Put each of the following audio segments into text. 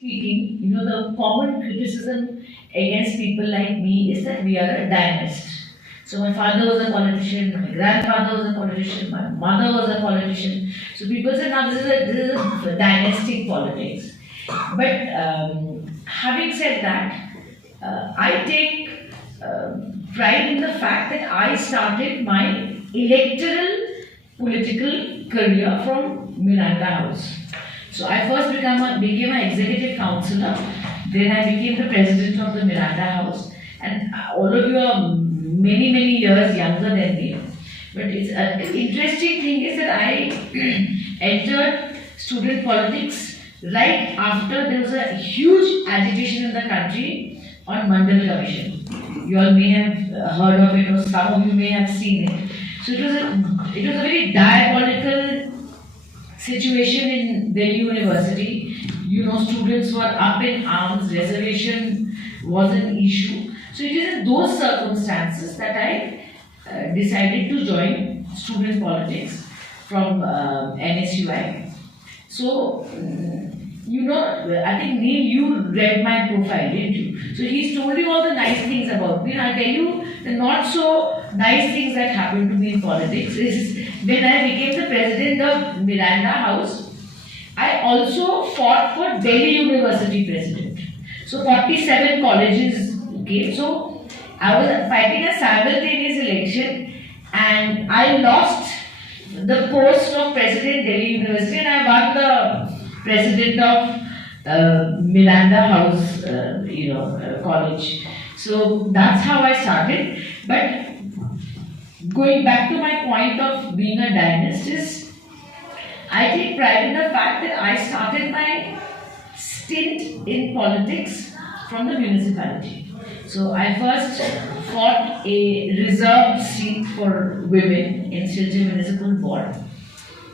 Speaking, the common criticism against people like me is that we are a dynast. So my father was a politician, my grandfather was a politician, my mother was a politician. So people say now this is a dynastic politics. But having said that, I take pride in the fact that I started my electoral political career from Miranda House. So I first became an executive councillor, then I became the president of the Miranda House, and all of you are many years younger than me. But it's an interesting thing is that I entered student politics right after there was a huge agitation in the country on Mandal Commission. You all may have heard of it, or some of you may have seen it. So it was a very diabolical situation in Delhi University. Students were up in arms, reservation was an issue. So it is in those circumstances that I decided to join student politics from NSUI. So, I think Neil, you read my profile, didn't you? So he's told you all the nice things about me. I'll tell you the not so nice things that happened to me in politics is when I became the president of Miranda House, I also fought for Delhi University president. So 47 colleges came. So I was fighting a simultaneous election and I lost the post of president Delhi University and I won the president of Miranda House, college. So that's how I started. But going back to my point of being a dynast is, I take pride in the fact that I started my stint in politics from the municipality. So I first fought a reserved seat for women in Silchar Municipal Board.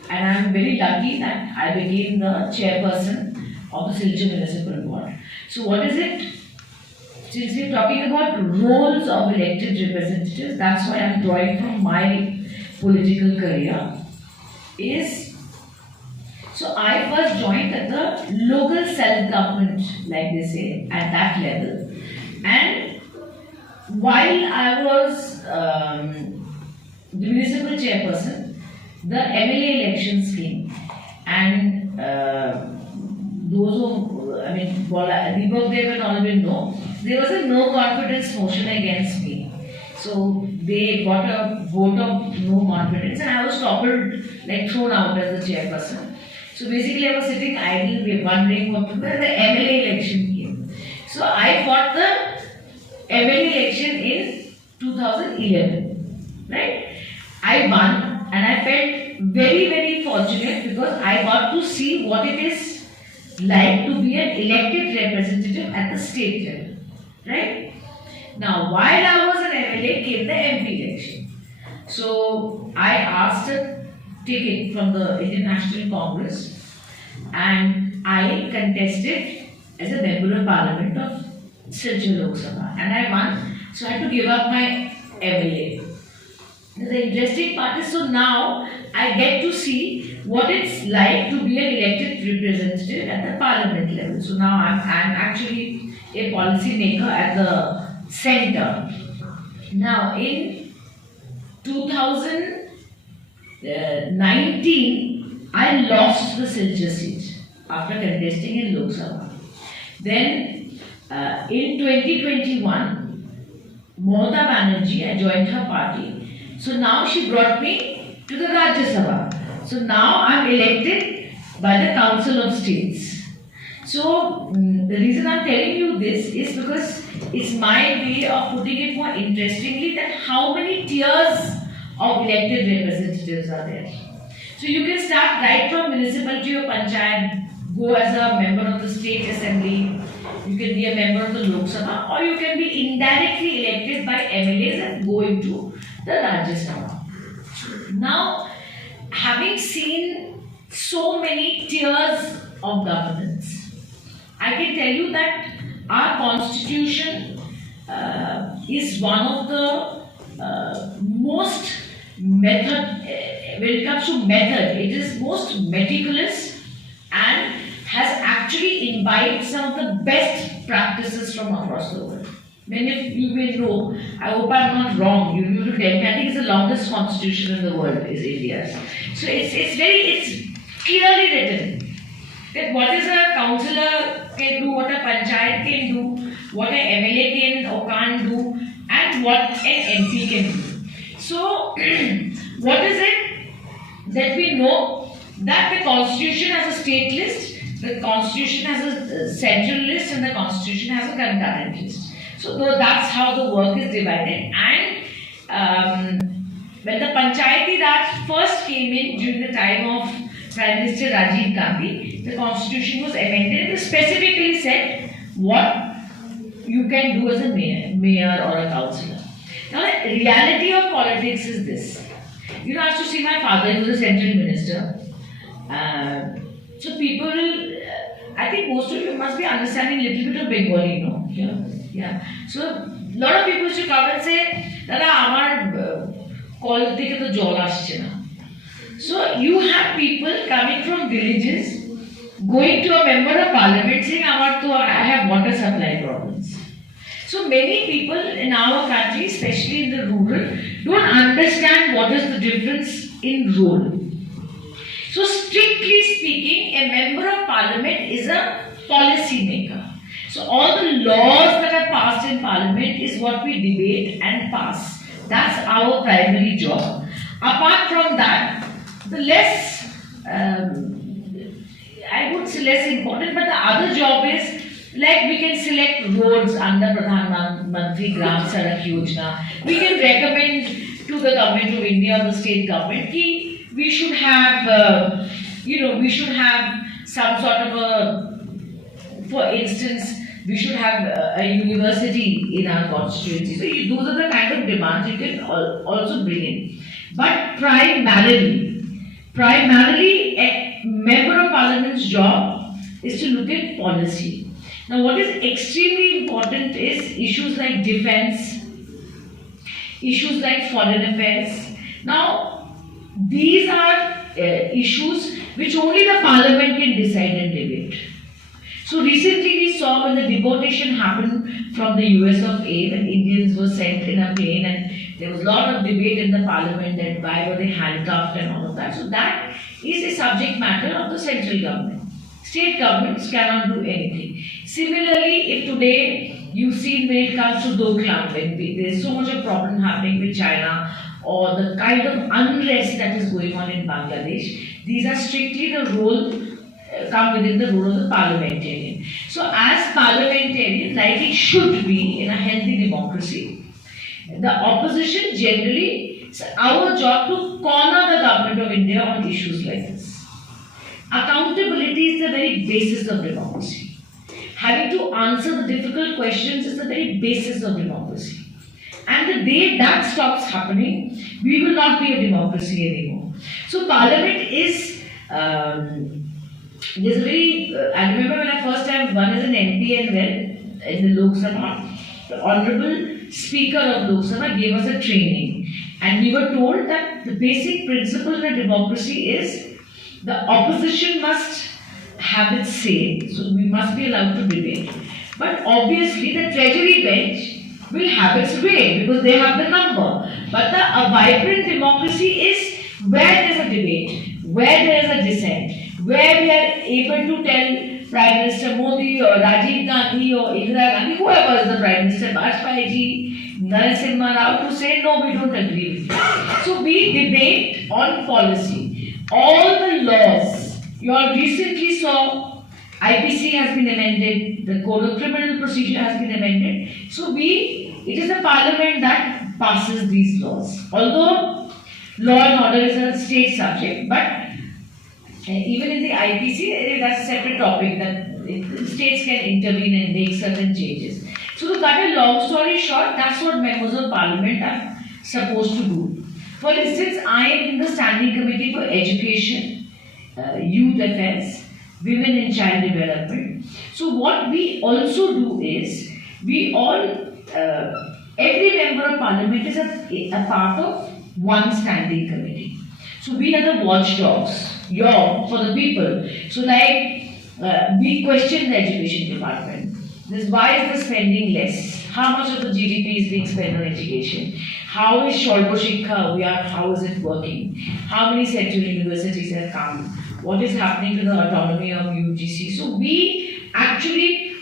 And I am very lucky that I became the chairperson of the Silchar Municipal Board. So what is it? Since we are talking about roles of elected representatives, that's why I am drawing from my political career. So I first joined at the local self-government, like they say, at that level. And while I was the municipal chairperson, the MLA elections came. And those who, Deepak Dev and all will know, there was a no confidence motion against me. So they got a vote of no confidence and I was toppled, thrown out as the chairperson. So basically I was sitting idle, wondering what to do, and the MLA election came. So I fought the MLA election in 2011, right? I won and I felt very fortunate because I got to see what it is like to be an elected representative at the state level, right? Now, while I was an MLA, came the MP election. So I asked a ticket from the Indian National Congress and I contested as a member of Parliament of Silchar Lok Sabha and I won. So I had to give up my MLA. The interesting part is, so now I get to see what it's like to be an elected representative at the parliament level. So now I'm actually a policy maker at the center. Now in 2019, I lost the Silchar seat after contesting in Lok Sabha. Then in 2021, Mamata Banerjee, I joined her party. So now she brought me to the Rajya Sabha. So now I'm elected by the Council of States. So the reason I'm telling you this is because it's my way of putting it more interestingly that how many tiers of elected representatives are there. So you can start right from municipality or panchayat, go as a member of the state assembly, you can be a member of the Lok Sabha, or you can be indirectly elected by MLAs and go into the Rajya Sabha. Now, having seen so many tiers of governance, I can tell you that our constitution is one of the most when it comes to method, it is most meticulous and has actually actually imbibe some of the best practices from across the world. Many of you may know, I hope I'm not wrong, you will tell me, I think it's the longest constitution in the world is India's. So it's clearly written that what is a councillor can do, what a panchayat can do, what an MLA can or can't do, and what an MP can do. So, what is it that we know? That the constitution has a state list, the constitution has a central list, and the constitution has a concurrent list. So that's how the work is divided. And when the Panchayati Raj first came in during the time of Prime Minister Rajiv Gandhi, the constitution was amended. It specifically said what you can do as a mayor or a councillor. Now the reality of politics is this. You know, I used to see my father, he was a central minister. So people will, I think most of you must be understanding a little bit of Bengali, no? Yeah. So a lot of people should come and say, Dada, amar call theke to jol asche na. So you have people coming from villages, going to a member of parliament saying, I have water supply problems. So many people in our country, especially in the rural, don't understand what is the difference in role. So strictly speaking, a member of parliament is a policy maker. So all the laws that are passed in parliament is what we debate and pass. That's our primary job. Apart from that, the less, I would say less important, but the other job is, like we can select roads under Pradhan Mantri Gram Sadak Yojana. We can recommend to the government of India or the state government that we should have, we should have some sort of a, for instance, we should have a university in our constituency. So those are the kind of demands you can also bring in. But primarily, a member of parliament's job is to look at policy. Now, what is extremely important is issues like defense, issues like foreign affairs. Now, these are issues which only the parliament can decide and debate. So recently we saw when the deportation happened from the US of A, when Indians were sent in a plane, and there was a lot of debate in the parliament that why were they handcuffed and all of that. So that is a subject matter of the central government. State governments cannot do anything. Similarly, if today you see when it comes to Doklam, when there is so much of problem happening with China or the kind of unrest that is going on in Bangladesh, these are strictly the role come within the role of the parliamentarian. So as parliamentarian, like it should be in a healthy democracy, the opposition generally, it's our job to corner the government of India on issues like this. Accountability is the very basis of democracy. Having to answer the difficult questions is the very basis of democracy. And the day that stops happening, we will not be a democracy anymore. So parliament is, there's a very, I remember when I first time won as an MP and well in the Lok Sabha, the Honorable Speaker of Lok Sabha gave us a training. And we were told that the basic principle in a democracy is the opposition must have its say. So we must be allowed to debate. But obviously the Treasury bench will have its way because they have the number. But a vibrant democracy is where there is a debate, where there is a dissent, where we are able to tell Prime Minister Modi or Rajiv Gandhi or Indira Gandhi, whoever is the Prime Minister, Bajpayee ji, Narasimha Rao, to say no, we don't agree with you. So we debate on policy. All the laws, you all recently saw IPC has been amended, the Code of Criminal Procedure has been amended. So it is the Parliament that passes these laws. Although law and order is a state subject, but even in the IPC, that's a separate topic that states can intervene and make certain changes. So to cut a long story short, that's what members of Parliament are supposed to do. For instance, I am in the Standing Committee for Education, Youth Affairs, Women and Child Development. So what we also do is, every member of Parliament is a part of one standing committee. So we are the watchdogs, for the people. So like We question the education department. Why is the spending less? How much of the GDP is being spent on education? How is Sholbo Shikha, how is it working? How many central universities have come? What is happening to the autonomy of UGC? So we actually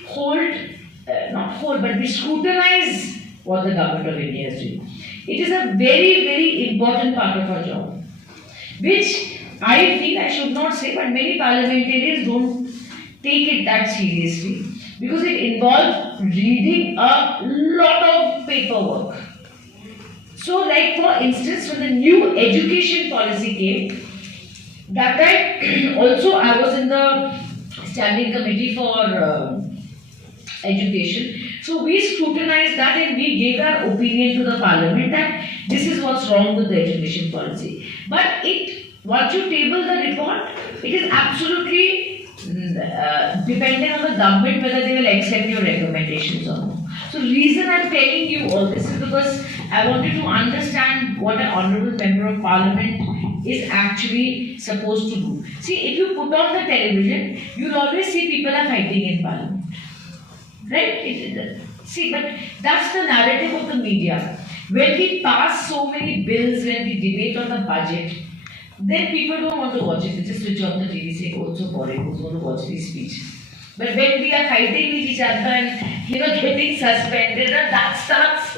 we scrutinize what the government of India is doing. It is a very, very important part of our job, which I feel I should not say, but many parliamentarians don't take it that seriously because it involves reading a lot of paperwork. So, like for instance, when the new education policy came, that time also I was in the standing committee for education. So we scrutinized that and we gave our opinion to the parliament that this is what's wrong with the education policy. But once you table the report, it is absolutely dependent on the government whether they will accept your recommendations or not. So reason I'm telling you all this is because I want you to understand what an honourable member of parliament is actually supposed to do. See, if you put on the television, you'll always see people are fighting in parliament. Right? See, but that's the narrative of the media. When we pass so many bills, when we debate on the budget, then people don't want to watch it. They just switch on the TV saying, oh, it's so boring, who's going to watch these speeches? But when we are fighting with each other and, getting suspended, and that starts,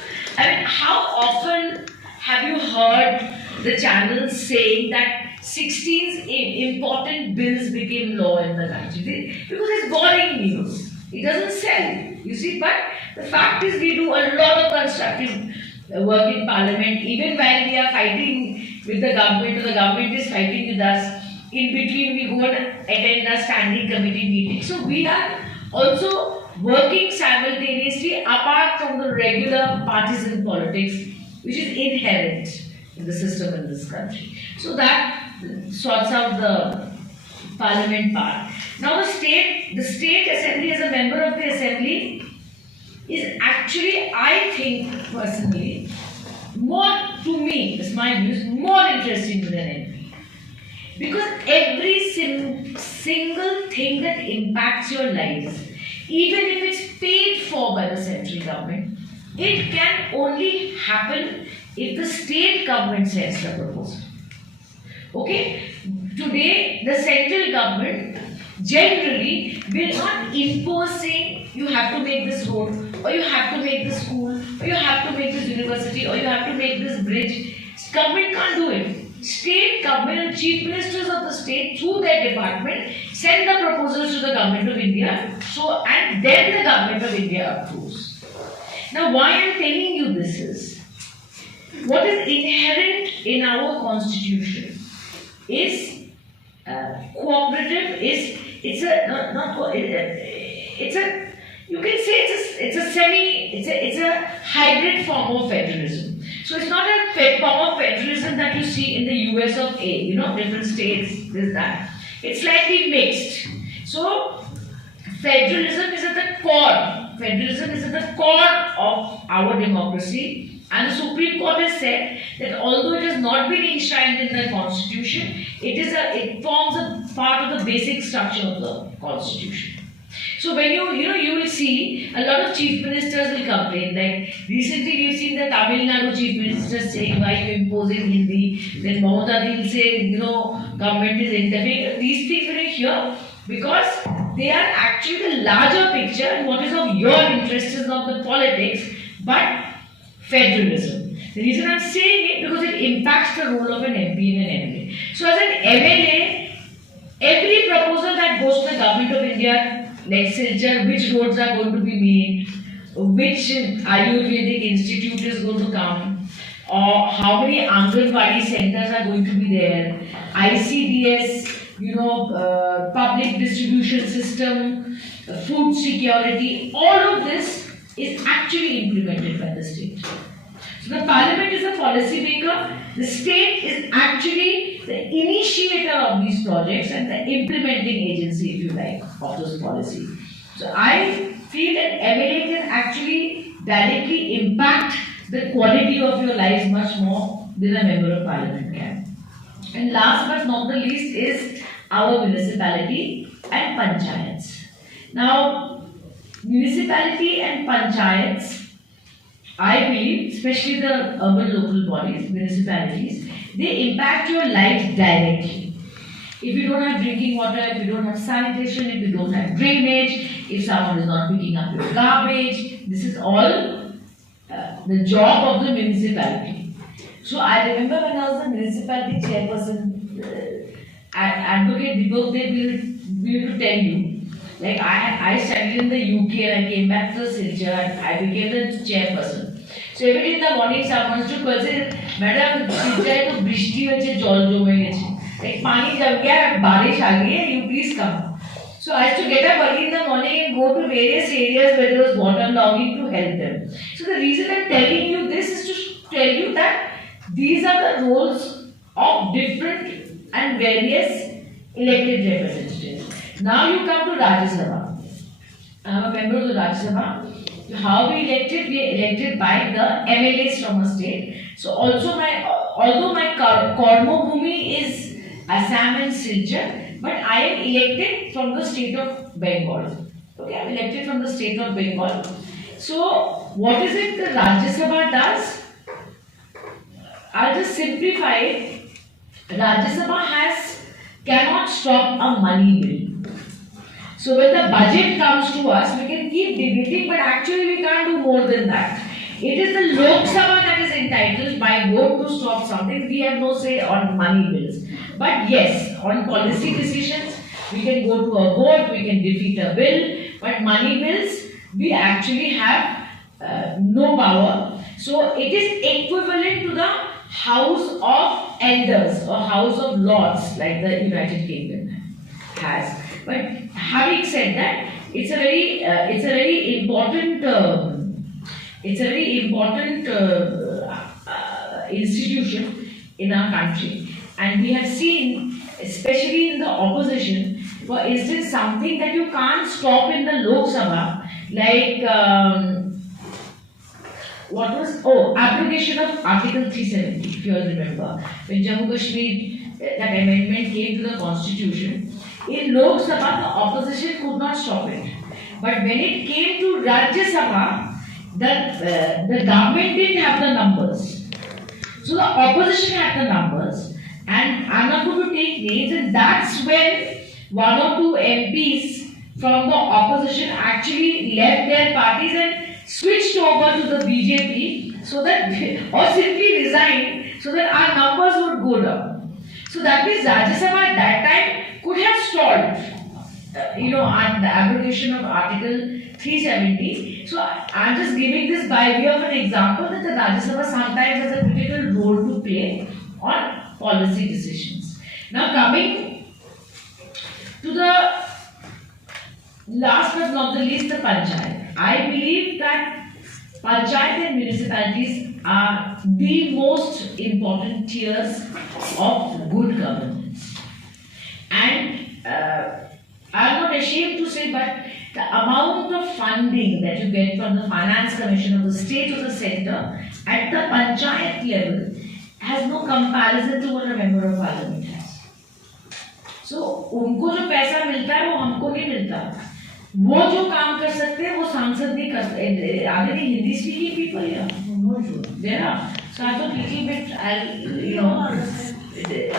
how often have you heard the channels saying that 16 important bills became law in the country? Because it's boring news. It doesn't sell, you see, but the fact is we do a lot of constructive work in parliament, even while we are fighting with the government or the government is fighting with us. In between we go and attend a standing committee meeting. So we are also working simultaneously apart from the regular partisan politics which is inherent in the system in this country. So that sorts out the parliament part. Now the state assembly, as a member of the assembly, is actually, I think personally, more, to me, this is my view, is more interesting than an MP. Because every single thing that impacts your lives, even if it's paid for by the central government, it can only happen if the state government sends the proposal. Okay? Today, the central government generally will not impose saying you have to make this road, or you have to make this school, or you have to make this university, or you have to make this bridge. Government can't do it. State government and chief ministers of the state through their department send the proposals to the government of India, and then the government of India approves. Now why I am telling you this is, what is inherent in our constitution is cooperative, it's a hybrid form of federalism. So it's not a form of federalism that you see in the US of A, different states, this, that. It's slightly mixed. So federalism is at the core. Federalism is at the core of our democracy. And the Supreme Court has said that although it has not been enshrined in the Constitution, it forms a part of the basic structure of the Constitution. So when you will see a lot of chief ministers will complain. Like recently we've seen the Tamil Nadu chief minister saying, why you imposing Hindi? Then Mamata will say, government is interfering. These things when you hear, because they are actually the larger picture, and what is of your interest is not the politics, but federalism. The reason I'm saying it because it impacts the role of an MP and an MLA. So as an MLA, every proposal that goes to the government of India, like Silchar, which roads are going to be made, which Ayurvedic institute is going to come, or how many Anganwadi centers are going to be there, ICDS, public distribution system, food security, all of this is actually implemented by the state. So the parliament is the policy maker, the state is actually the initiator of these projects and the implementing agency, if you like, of those policies. So I feel that MLA can actually directly impact the quality of your life much more than a member of parliament can. And last but not the least is our municipality. and panchayats. Now, municipality and panchayats, I believe, especially the urban local bodies, municipalities, they impact your life directly. If you don't have drinking water, if you don't have sanitation, if you don't have drainage, if someone is not picking up your garbage, this is all the job of the municipality. So I remember when I was the municipality chairperson, Advocate Deepak Dev will tell you, like I studied in the UK and I came back to Silchar and I became the chairperson. So every day in the morning someone used to call say, Madam, Silchar to brishti veche jol jome geche. Like pani jam gaya, barish aa gayi hai, you please come. So I used to get up early in the morning and go to various areas where there was water logging to help them. So the reason I'm telling you this is to tell you that these are the roles of different and various elected representatives. Now you come to Rajya Sabha. I am a member of the Rajya Sabha. How we elected? We are elected by the MLAs from a state. So also although my Karma Bhumi is Assam and Silchar, but I am elected from the state of Bengal. Okay, I am elected from the state of Bengal. So what is it the Rajya Sabha does? I'll just simplify it. Rajya Sabha cannot stop a money bill. So when the budget comes to us, we can keep debating, but actually we can't do more than that. It is the Lok Sabha that is entitled by vote to stop something. We have no say on money bills. But yes, on policy decisions, we can go to a vote, we can defeat a bill, but money bills, we actually have no power. So it is equivalent to the House of Elders or House of Lords, like the United Kingdom has. But having said that, it's a very important institution in our country, and we have seen, especially in the opposition, for instance, something that you can't stop in the Lok Sabha, like abrogation of Article 370, if you all remember, when Jammu Kashmir, that amendment came to the constitution. In Lok Sabha, the opposition could not stop it. But when it came to Rajya Sabha, the government didn't have the numbers. So the opposition had the numbers. And I'm not going to take names, and that's when one or two MPs from the opposition actually left their parties and switched over to the BJP, so that, or simply resigned, so that our numbers would go down. So that means Rajya Sabha at that time could have stalled, on the abrogation of Article 370. So I'm just giving this by way of an example that the Rajya Sabha sometimes has a critical role to play on policy decisions. Now coming to the last but not the least, the panchayat. I believe that panchayat and municipalities are the most important tiers of good governance. And I'm not ashamed to say, but the amount of funding that you get from the Finance Commission of the state or the center at the panchayat level has no comparison to what a member of parliament has. So, उनको जो पैसा मिलता है वो हमको नहीं मिलता. वो जो काम कर सकते हैं वो सांसद नहीं कर सकते. Are there any Hindi speaking people here? No, sure. There are. So I thought little bit,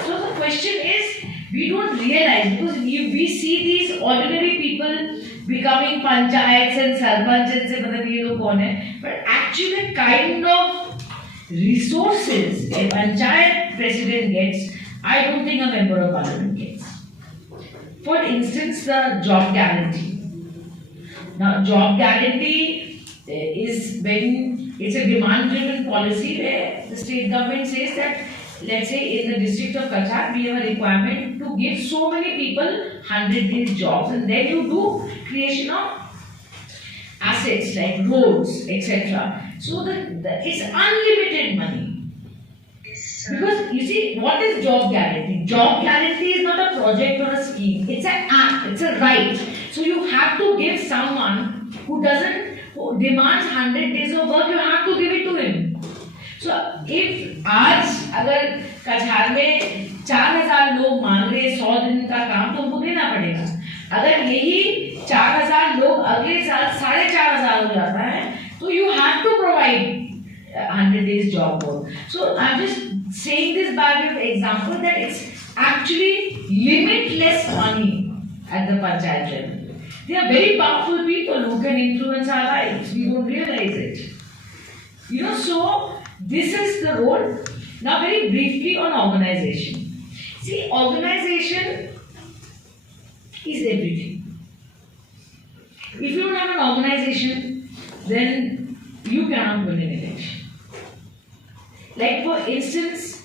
so the question is, we don't realize, because we see these ordinary people becoming panchayats and sarpanch and say pata nahi ye log kaun hai, but actually the kind of resources a panchayat president gets, I don't think a member of parliament gets. For instance, the job guarantee. Now, job guarantee is when it's a demand-driven policy where the state government says that, let's say in the district of Kachar, we have a requirement to give so many people 100 days jobs, and then you do creation of assets like roads, etc. So it's unlimited money. Because you see, what is job guarantee? Job guarantee is not a project or a scheme. It's an act. It's a right. So you have to give someone who demands 100 days of work, you have to give it to him. So if आज अगर कछार में 4000 लोग मांग रहे 100 दिन का काम, तो उनको देना पड़ेगा. अगर यही 4000 लोग अगले साल 4500 हो जाता है, तो you have to provide 100 days job work. So I'm just saying this by way of example that it's actually limitless money at the panchayat level. They are very powerful people who can influence our lives. We don't realize it. You know, so this is the role. Now very briefly on organization. See, organization is everything. If you don't have an organization, then you cannot win an election. Like for instance,